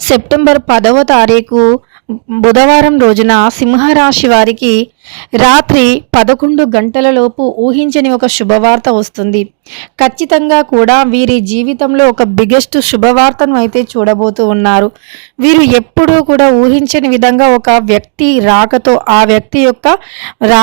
September పదవ తారీఖు బుధవారం రోజున సింహరాశి వారికి రాత్రి పదకొండు గంటలలోపు ఊహించని ఒక శుభవార్త వస్తుంది. ఖచ్చితంగా కూడా వీరి జీవితంలో ఒక బిగ్గెస్ట్ శుభవార్తను అయితే చూడబోతూ ఉన్నారు. వీరు ఎప్పుడూ కూడా ఊహించని విధంగా ఒక వ్యక్తి రాకతో ఆ వ్యక్తి యొక్క రా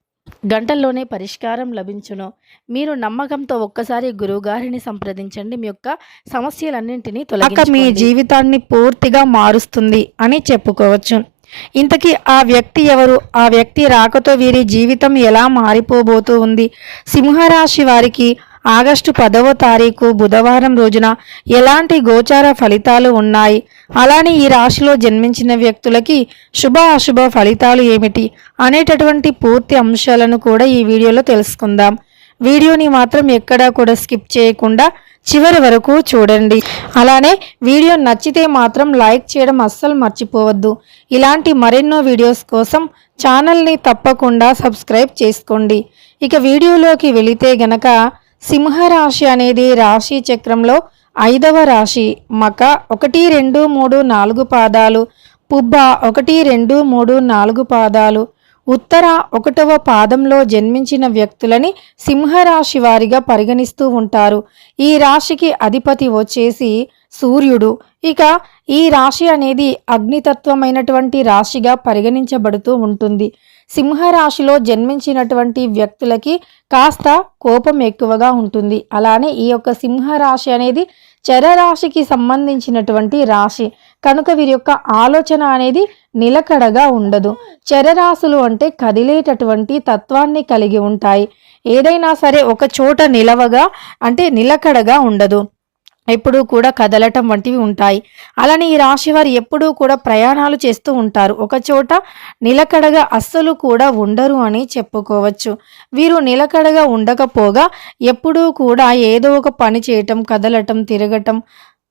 గంటల్లోనే పరిష్కారం లభించును. మీరు నమ్మకంతో ఒక్కసారి గురువుగారిని సంప్రదించండి. మీ యొక్క సమస్యలన్నింటినీ తొలగించుకోండి మీ జీవితాన్ని పూర్తిగా మారుస్తుంది అని చెప్పుకోవచ్చు. ఇంతకీ ఆ వ్యక్తి ఎవరు? ఆ వ్యక్తి రాకతో వీరి జీవితం ఎలా మారిపోబోతూ ఉంది? సింహరాశి వారికి ఆగస్టు పదవ తారీఖు బుధవారం రోజున ఎలాంటి గోచార ఫలితాలు ఉన్నాయి? అలానే ఈ రాశిలో జన్మించిన వ్యక్తులకి శుభ అశుభ ఫలితాలు ఏమిటి? అనేటటువంటి పూర్తి అంశాలను కూడా ఈ వీడియోలో తెలుసుకుందాం. వీడియోని మాత్రం ఎక్కడా కూడా స్కిప్ చేయకుండా చివరి వరకు చూడండి. అలానే వీడియో నచ్చితే మాత్రం లైక్ చేయడం అస్సలు మర్చిపోవద్దు. ఇలాంటి మరెన్నో వీడియోస్ కోసం ఛానల్ని తప్పకుండా సబ్స్క్రైబ్ చేసుకోండి. ఇక వీడియోలోకి వెళితే గనక సింహరాశి అనేది రాశి చక్రంలో ఐదవ రాశి. మక ఒకటి రెండు మూడు నాలుగు పాదాలు. పుబ్బ ఒకటి రెండు మూడు నాలుగు పాదాలు. ఉత్తర ఒకటవ పాదంలో జన్మించిన వ్యక్తులని సింహరాశి వారిగా పరిగణిస్తూ ఉంటారు. ఈ రాశికి అధిపతి వచ్చేసి సూర్యుడు. ఇక ఈ రాశి అనేది అగ్నితత్వమైనటువంటి రాశిగా పరిగణించబడుతూ ఉంటుంది. సింహరాశిలో జన్మించినటువంటి వ్యక్తులకి కాస్త కోపం ఎక్కువగా ఉంటుంది. అలానే ఈ యొక్క సింహరాశి అనేది చరరాశికి సంబంధించినటువంటి రాశి. కనుక వీరి యొక్క ఆలోచన అనేది నిలకడగా ఉండదు. చరరాశులు అంటే కదిలేటటువంటి తత్వాన్ని కలిగి ఉంటాయి. ఏదైనా సరే ఒక చోట నిలవగా అంటే నిలకడగా ఉండదు. ఎప్పుడూ కూడా కదలటం వంటివి ఉంటాయి. అలానే ఈ రాశి వారు ఎప్పుడూ కూడా ప్రయాణాలు చేస్తూ ఉంటారు. ఒక చోట నిలకడగా అస్సలు కూడా ఉండరు అని చెప్పుకోవచ్చు. వీరు నిలకడగా ఉండకపోగా ఎప్పుడూ కూడా ఏదో ఒక పని చేయటం కదలటం తిరగటం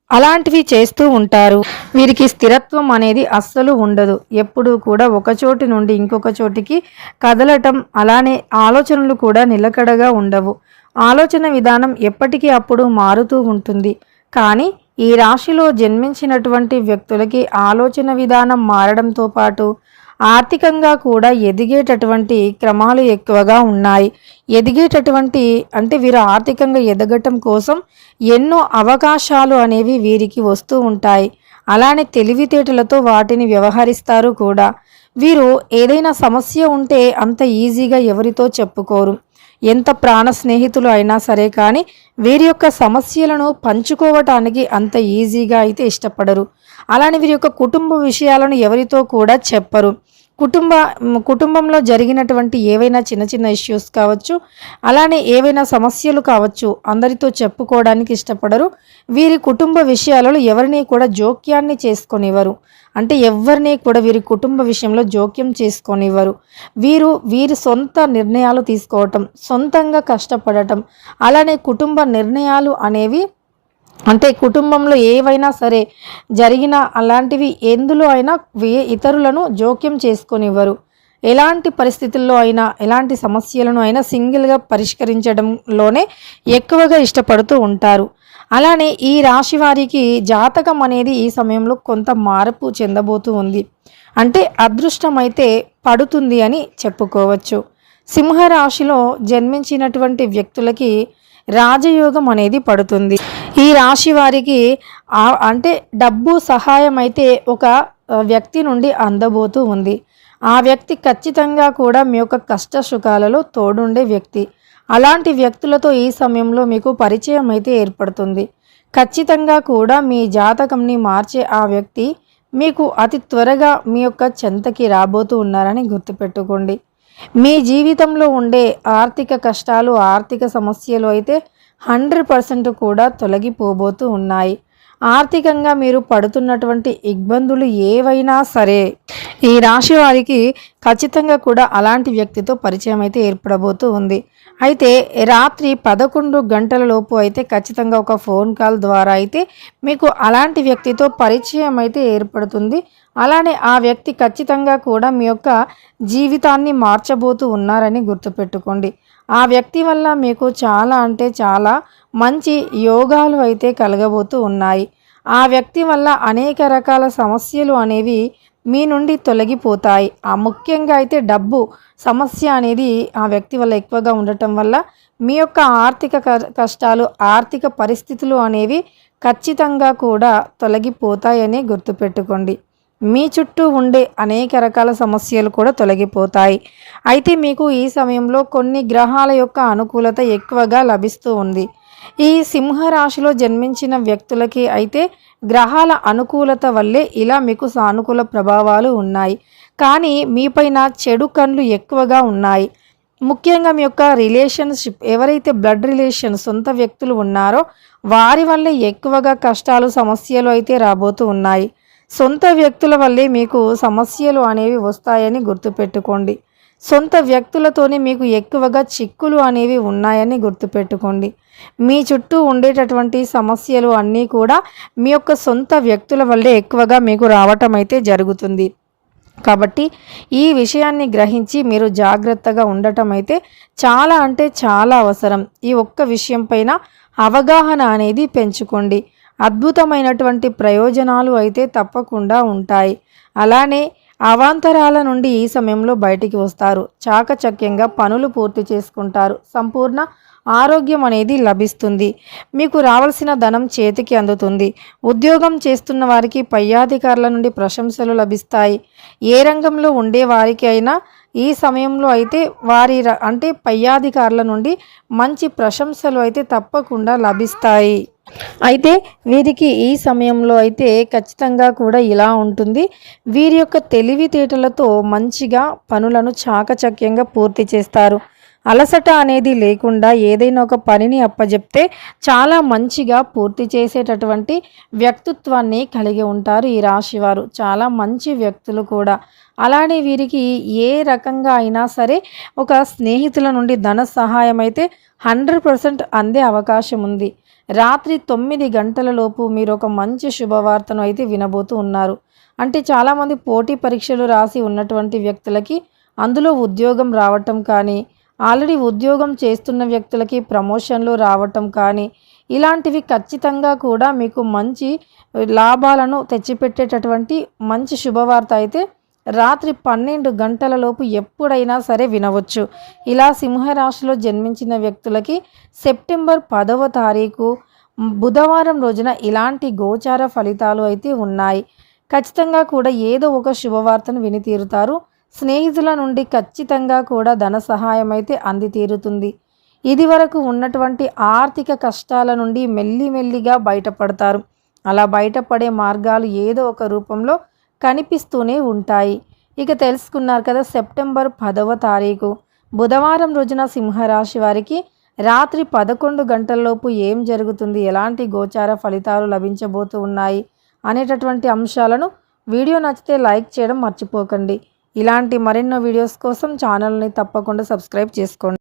అలాంటివి చేస్తూ ఉంటారు. వీరికి స్థిరత్వం అనేది అస్సలు ఉండదు. ఎప్పుడూ కూడా ఒక చోటి నుండి ఇంకొక చోటికి కదలటం అలానే ఆలోచనలు కూడా నిలకడగా ఉండవు. ఆలోచన విధానం ఎప్పటికీ అప్పుడు మారుతూ ఉంటుంది. కానీ ఈ రాశిలో జన్మించినటువంటి వ్యక్తులకి ఆలోచన విధానం మారడంతో పాటు ఆర్థికంగా కూడా ఎదిగేటటువంటి క్రమాలు ఎక్కువగా ఉన్నాయి. ఎదిగేటటువంటి అంటే వీరు ఆర్థికంగా ఎదగటం కోసం ఎన్నో అవకాశాలు అనేవి వీరికి వస్తూ ఉంటాయి. అలానే తెలివితేటలతో వాటిని వ్యవహరిస్తారు కూడా. వీరు ఏదైనా సమస్య ఉంటే అంత ఈజీగా ఎవరితో చెప్పుకోరు. ఎంత ప్రాణ స్నేహితులు అయినా సరే కానీ వీరి యొక్క సమస్యలను పంచుకోవటానికి అంత ఈజీగా అయితే ఇష్టపడరు. అలానే వీరి యొక్క కుటుంబ విషయాలను ఎవరితో కూడా చెప్పరు. కుటుంబ కుటుంబంలో జరిగినటువంటి ఏవైనా చిన్న చిన్న ఇష్యూస్ కావచ్చు అలానే ఏవైనా సమస్యలు కావచ్చు అందరితో చెప్పుకోవడానికి ఇష్టపడరు. వీరి కుటుంబ విషయాలలో ఎవరిని కూడా జోక్యాన్ని చేసుకొనివ్వరు. అంటే ఎవరిని కూడా వీరి కుటుంబ విషయంలో జోక్యం చేసుకొనివ్వరు. వీరు వీరి సొంత నిర్ణయాలు తీసుకోవటం సొంతంగా కష్టపడటం అలానే కుటుంబ నిర్ణయాలు అనేవి అంటే కుటుంబంలో ఏవైనా సరే జరిగిన అలాంటివి ఎందులో అయినా వే- ఇతరులను జోక్యం చేసుకొనివ్వరు. ఎలాంటి పరిస్థితుల్లో అయినా ఎలాంటి సమస్యలను అయినా సింగిల్గా పరిష్కరించడంలోనే ఎక్కువగా ఇష్టపడుతూ ఉంటారు. అలానే ఈ రాశి వారికి జాతకం అనేది ఈ సమయంలో కొంత మార్పు చెందబోతూ ఉంది. అంటే అదృష్టం అయితే పడుతుంది అని చెప్పుకోవచ్చు. సింహరాశిలో జన్మించినటువంటి వ్యక్తులకి రాజయోగం అనేది పడుతుంది. ఈ రాశి వారికి అంటే డబ్బు సహాయం అయితే ఒక వ్యక్తి నుండి అందబోతూ ఉంది. ఆ వ్యక్తి ఖచ్చితంగా కూడా మీ యొక్క కష్ట సుఖాలలో తోడుండే వ్యక్తి. అలాంటి వ్యక్తులతో ఈ సమయంలో మీకు పరిచయం అయితే ఏర్పడుతుంది. ఖచ్చితంగా కూడా మీ జాతకంని మార్చే ఆ వ్యక్తి మీకు అతి త్వరగా మీ యొక్క చెంతకి రాబోతూ ఉన్నారని గుర్తుపెట్టుకోండి. మీ జీవితంలో ఉండే ఆర్థిక కష్టాలు ఆర్థిక సమస్యలు అయితే హండ్రెడ్ పర్సెంట్ కూడా తొలగిపోబోతూ ఉన్నాయి. ఆర్థికంగా మీరు పడుతున్నటువంటి ఇబ్బందులు ఏవైనా సరే ఈ రాశి వారికి ఖచ్చితంగా కూడా అలాంటి వ్యక్తితో పరిచయం అయితే ఏర్పడబోతూ ఉంది. అయితే రాత్రి పదకొండు గంటల లోపు అయితే ఖచ్చితంగా ఒక ఫోన్ కాల్ ద్వారా అయితే మీకు అలాంటి వ్యక్తితో పరిచయం అయితే ఏర్పడుతుంది. అలానే ఆ వ్యక్తి ఖచ్చితంగా కూడా మీ యొక్క జీవితాన్ని మార్చబోతూ ఉన్నారని గుర్తుపెట్టుకోండి. ఆ వ్యక్తి వల్ల మీకు చాలా అంటే చాలా మంచి యోగాలు అయితే కలగబోతూ ఉన్నాయి. ఆ వ్యక్తి వల్ల అనేక రకాల సమస్యలు అనేవి మీ నుండి తొలగిపోతాయి. ఆ ముఖ్యంగా అయితే డబ్బు సమస్య అనేది ఆ వ్యక్తి వల్ల ఎక్కువగా ఉండటం వల్ల మీ యొక్క ఆర్థిక కష్టాలు ఆర్థిక పరిస్థితులు అనేవి ఖచ్చితంగా కూడా తొలగిపోతాయని గుర్తుపెట్టుకోండి. మీ చుట్టూ ఉండే అనేక రకాల సమస్యలు కూడా తొలగిపోతాయి. అయితే మీకు ఈ సమయంలో కొన్ని గ్రహాల యొక్క అనుకూలత ఎక్కువగా లభిస్తూ ఉంది. ఈ సింహరాశిలో జన్మించిన వ్యక్తులకి అయితే గ్రహాల అనుకూలత వల్లే ఇలా మీకు సానుకూల ప్రభావాలు ఉన్నాయి. కానీ మీపైన చెడు కళ్ళు ఎక్కువగా ఉన్నాయి. ముఖ్యంగా మీ యొక్క రిలేషన్షిప్ ఎవరైతే బ్లడ్ రిలేషన్ సొంత వ్యక్తులు ఉన్నారో వారి వల్లే ఎక్కువగా కష్టాలు సమస్యలు అయితే రాబోతూ ఉన్నాయి. సొంత వ్యక్తుల వల్లే మీకు సమస్యలు అనేవి వస్తాయని గుర్తుపెట్టుకోండి. సొంత వ్యక్తులతోనే మీకు ఎక్కువగా చిక్కులు అనేవి ఉన్నాయని గుర్తుపెట్టుకోండి. మీ చుట్టూ ఉండేటటువంటి సమస్యలు అన్నీ కూడా మీ యొక్క సొంత వ్యక్తుల వల్లే ఎక్కువగా మీకు రావటం అయితే జరుగుతుంది. కాబట్టి ఈ విషయాన్ని గ్రహించి మీరు జాగ్రత్తగా ఉండటం అయితే చాలా అంటే చాలా అవసరం. ఈ ఒక్క విషయం పైన అవగాహన అనేది పెంచుకోండి. అద్భుతమైనటువంటి ప్రయోజనాలు అయితే తప్పకుండా ఉంటాయి. అలానే అవాంతరాల నుండి ఈ సమయంలో బయటికి వస్తారు. చాకచక్యంగా పనులు పూర్తి చేసుకుంటారు. సంపూర్ణ ఆరోగ్యం అనేది లభిస్తుంది. మీకు రావాల్సిన ధనం చేతికి అందుతుంది. ఉద్యోగం చేస్తున్న వారికి పై అధికారుల నుండి ప్రశంసలు లభిస్తాయి. ఏ రంగంలో ఉండే వారికి అయినా ఈ సమయంలో అయితే వారి అంటే పైయాధికారుల నుండి మంచి ప్రశంసలు అయితే తప్పకుండా లభిస్తాయి. అయితే వీరికి ఈ సమయంలో అయితే ఖచ్చితంగా కూడా ఇలా ఉంటుంది. వీరి యొక్క తెలివితేటలతో మంచిగా పనులను చాకచక్యంగా పూర్తి చేస్తారు. అలసట అనేది లేకుండా ఏదైనా ఒక పనిని అప్పజెప్తే చాలా మంచిగా పూర్తి చేసేటటువంటి వ్యక్తిత్వాన్ని కలిగి ఉంటారు ఈ రాశివారు చాలా మంచి వ్యక్తులు కూడా. అలానే వీరికి ఏ రకంగా అయినా సరే ఒక స్నేహితుల నుండి ధన సహాయం అయితే హండ్రెడ్ పర్సెంట్ అందే అవకాశం ఉంది. రాత్రి తొమ్మిది గంటల లోపు మీరు ఒక మంచి శుభవార్తను అయితే వినబోతూ ఉన్నారు. అంటే చాలామంది పోటీ పరీక్షలు రాసి ఉన్నటువంటి వ్యక్తులకి అందులో ఉద్యోగం రావటం కానీ ఆల్రెడీ ఉద్యోగం చేస్తున్న వ్యక్తులకి ప్రమోషన్లు రావటం కానీ ఇలాంటివి ఖచ్చితంగా కూడా మీకు మంచి లాభాలను తెచ్చిపెట్టేటటువంటి మంచి శుభవార్త అయితే రాత్రి పన్నెండు గంటలలోపు ఎప్పుడైనా సరే వినవచ్చు. ఇలా సింహరాశిలో జన్మించిన వ్యక్తులకి సెప్టెంబర్ పదవ తారీఖు బుధవారం రోజున ఇలాంటి గోచార ఫలితాలు అయితే ఉన్నాయి. ఖచ్చితంగా కూడా ఏదో ఒక శుభవార్తను విని తీరుతారు. స్నేహితుల నుండి ఖచ్చితంగా కూడా ధన సహాయం అయితే అంది తీరుతుంది ఉన్నటువంటి ఆర్థిక కష్టాల నుండి మెల్లిమెల్లిగా బయటపడతారు. అలా బయటపడే మార్గాలు ఏదో ఒక రూపంలో కనిపిస్తూనే ఉంటాయి. ఇక తెలుసుకున్నారు కదా సెప్టెంబర్ పదవ తారీఖు. బుధవారం రోజున సింహరాశి వారికి రాత్రి పదకొండు గంటల్లోపు ఏం జరుగుతుంది? ఎలాంటి గోచార ఫలితాలు లభించబోతూ ఉన్నాయి? అనేటటువంటి అంశాలను వీడియో నచ్చితే లైక్ చేయడం మర్చిపోకండి. ఇలాంటి మరెన్నో వీడియోస్ కోసం ఛానల్ని తప్పకుండా సబ్స్క్రైబ్ చేసుకోండి.